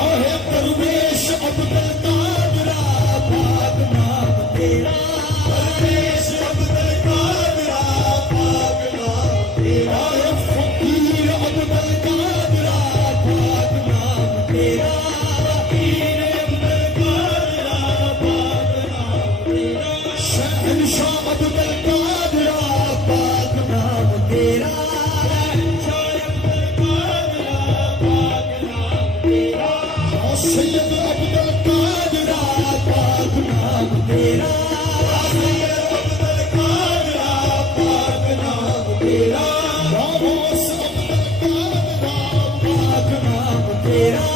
आहे दरवेश अब्दुल कादरा पाक नाम तेरा दरवेश अब्दुल कादरा पाक नाम तेरा आहे फकीर अब्दुल कादरा पाक नाम तेरा फकीर अब्दुल कादरा पाक नाम तेरा शहंशाह अब्दुल कादरा पाक नाम तेरा सैयद अब्दुल कादरा पाक नाम तेरा सैयद अब्दुल कादरा पाक नाम तेरा बाबूस अब्दुल कादरा पाक नाम तेरा